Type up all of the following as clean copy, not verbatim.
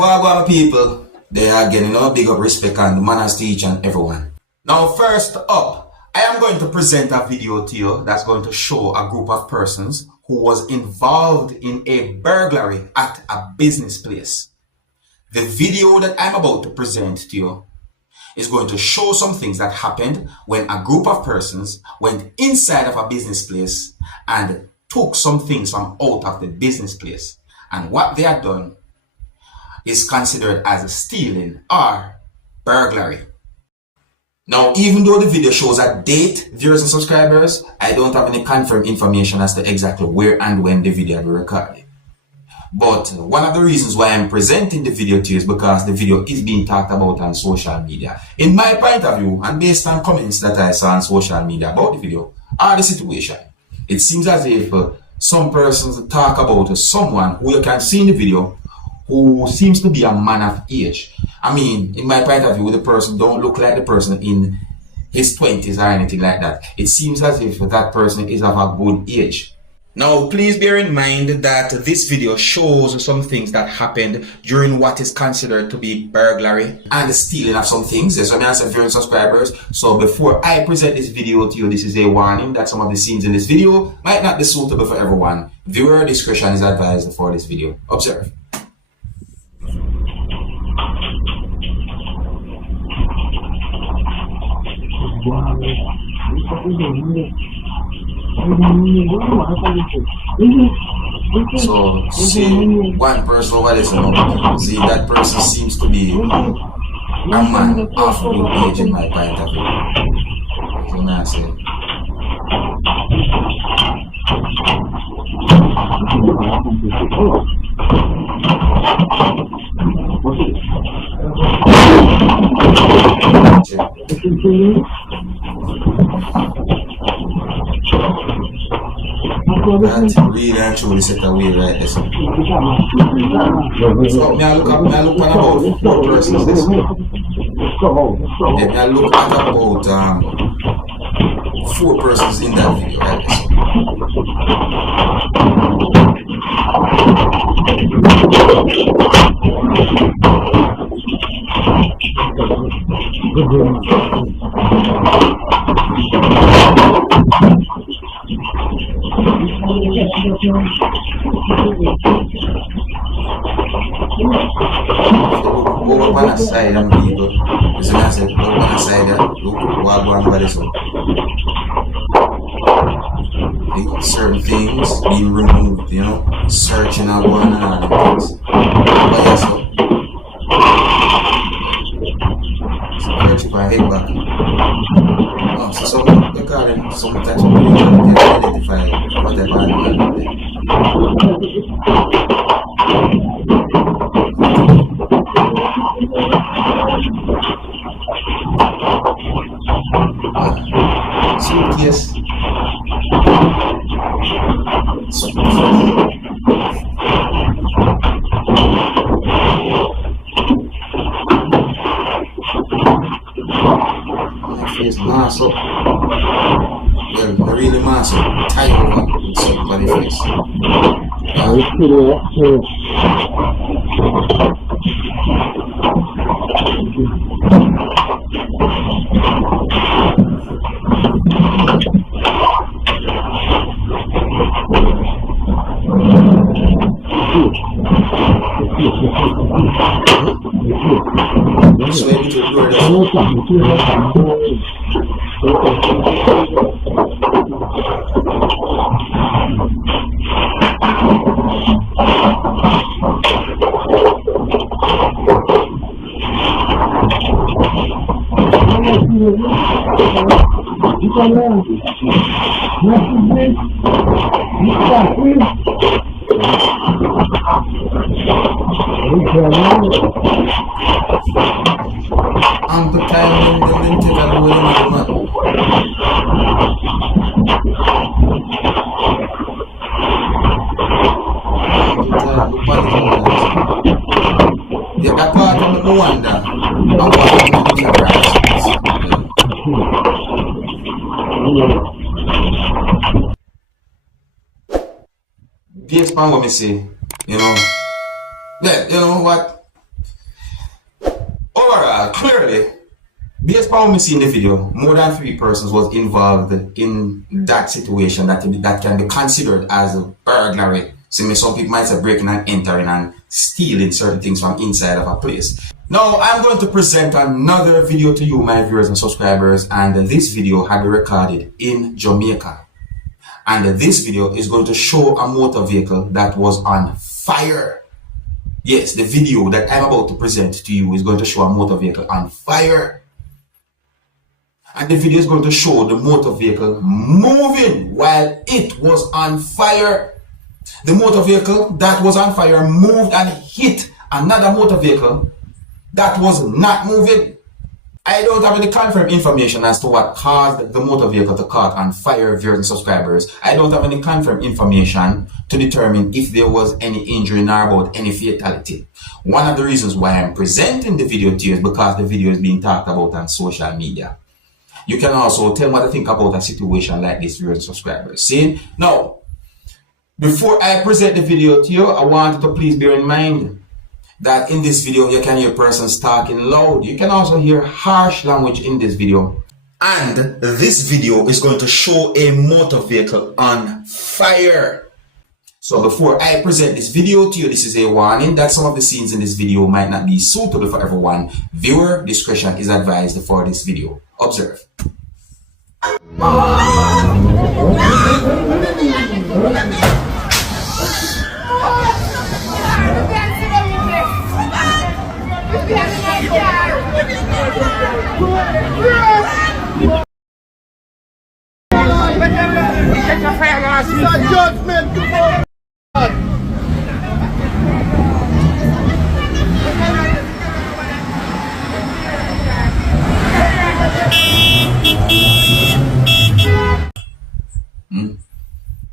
Wagwan people, they are getting a big up respect and manners to each and everyone. Now first up, I am going to present a video to you that's going to show a group of persons who was involved in a burglary at a business place. The video that I'm about to present to you is going to show some things that happened when a group of persons went inside of a business place and took some things from out of the business place. And what they had done is considered as stealing or burglary. Now, even though the video shows a date, viewers and subscribers, I don't have any confirmed information as to exactly where and when the video was recorded. But one of the reasons why I'm presenting the video to you is because the video is being talked about on social media. In my point of view, and based on comments that I saw on social media about the video or the situation, it seems as if some persons talk about someone who you can see in the video who seems to be a man of age. I mean, in my point of view, the person don't look like the person in his 20s or anything like that. It seems as if that person is of a good age. Now, please bear in mind that this video shows some things that happened during what is considered to be burglary and stealing of some things. Yes, I'm asking viewers and subscribers. So before I present this video to you, this is a warning that some of the scenes in this video might not be suitable for everyone. Viewer discretion is advised for this video. Observe. So, see one person over there, see that person seems to be a man of good age in my point of view. So now I say, that really and truly set away right there. So I look at about 4 persons this. I look at about 4 persons in that video right Look on the side and people. Listen, I said, look on the side there. Look what going on this one. Certain things being removed, you know, searching and going and all them things. But yeah, so kerchief and head back. Oh, so some they call them some type of people that can identify what they're going suitcase. My face mass up. Well, really mass up. Tie over with somebody's face. So maybe to do and the time then take a load of man. Yeah, that part of the wonder and what the based on what me say, you know. Yeah, you know what? overall, clearly, based on what we see in the video, more than 3 persons was involved in that situation that can be considered as a burglary. So some people might say breaking and entering and stealing certain things from inside of a place. Now, I'm going to present another video to you, my viewers and subscribers, and this video had been recorded in Jamaica. And this video is going to show a motor vehicle that was on fire. Yes, the video that I'm about to present to you is going to show a motor vehicle on fire. And the video is going to show the motor vehicle moving while it was on fire. The motor vehicle that was on fire moved and hit another motor vehicle that was not moving. I don't have any confirmed information as to what caused the motor vehicle to caught on fire, viewers and subscribers. I don't have any confirmed information to determine if there was any injury nor about any fatality. One of the reasons why I'm presenting the video to you is because the video is being talked about on social media. You can also tell me what you think about a situation like this, viewers and subscribers. See? Now, before I present the video to you, I want you to please bear in mind that in this video, you can hear persons talking loud. You can also hear harsh language in this video. And this video is going to show a motor vehicle on fire. So before I present this video to you, this is a warning that some of the scenes in this video might not be suitable for everyone. Viewer discretion is advised for this video. Observe.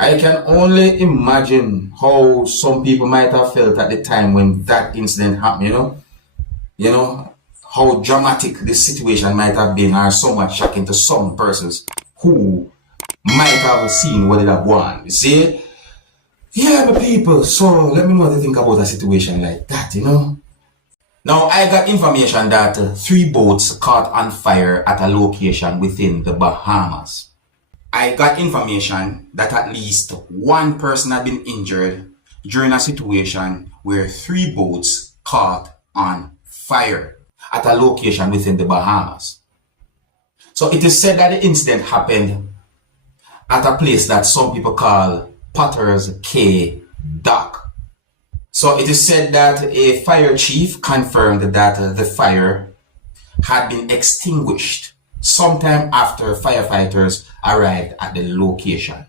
I can only imagine how some people might have felt at the time when that incident happened, you know, how dramatic this situation might have been, or somewhat shocking to some persons who might have seen what it have gone. You see? Yeah, my people, so let me know what you think about a situation like that, Now, I got information that 3 boats caught on fire at a location within the Bahamas. I got information that at least 1 person had been injured during a situation where 3 boats caught on fire at a location within the Bahamas. So it is said that the incident happened at a place that some people call Potter's Cay Dock. So it is said that a fire chief confirmed that the fire had been extinguished sometime after firefighters arrived at the location.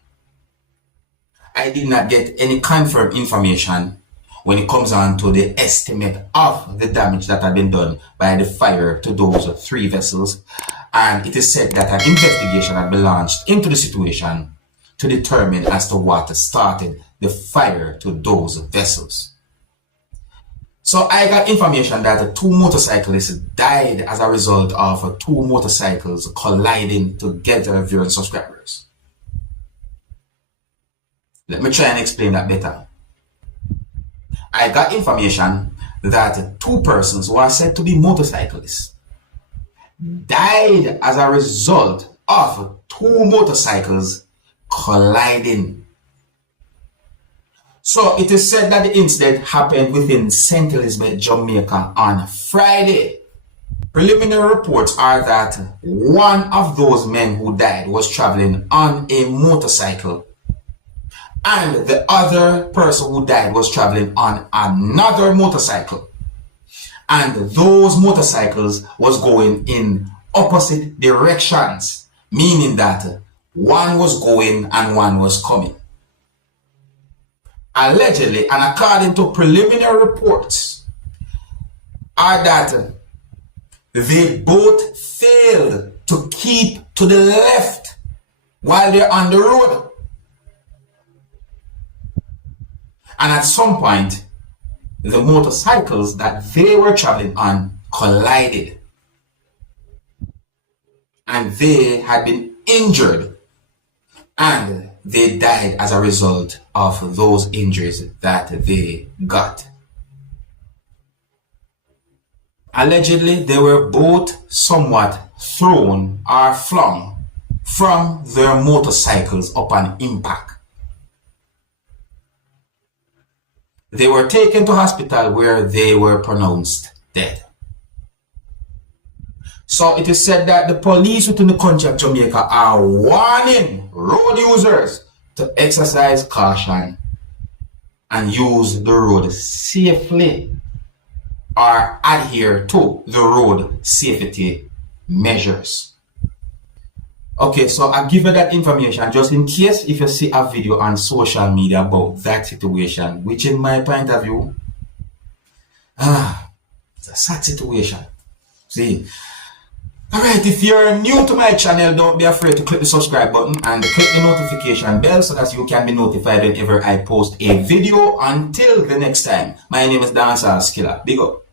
I did not get any confirmed information when it comes on to the estimate of the damage that had been done by the fire to those 3 vessels, and it is said that an investigation had been launched into the situation to determine as to what started the fire to those vessels. So I got information that 2 motorcyclists died as a result of 2 motorcycles colliding together, viewers and subscribers. Let me try and explain that better. I got information that 2 persons who are said to be motorcyclists died as a result of 2 motorcycles colliding. So it is said that the incident happened within St. Elizabeth, Jamaica on Friday. Preliminary reports are that one of those men who died was traveling on a motorcycle, and the other person who died was traveling on another motorcycle. And those motorcycles was going in opposite directions, meaning that one was going and one was coming. Allegedly, and according to preliminary reports, are that they both failed to keep to the left while they're on the road. And at some point, the motorcycles that they were traveling on collided. And they had been injured. And they died as a result of those injuries that they got. Allegedly, they were both somewhat thrown or flung from their motorcycles upon impact. They were taken to hospital where they were pronounced dead. So it is said that the police within the country of Jamaica are warning road users to exercise caution and use the road safely or adhere to the road safety measures. Okay, so I give you that information just in case if you see a video on social media about that situation, which in my point of view, it's a sad situation. See? Alright, if you're new to my channel, don't be afraid to click the subscribe button and click the notification bell so that you can be notified whenever I post a video. Until the next time, my name is Dancehall Skilla. Big up.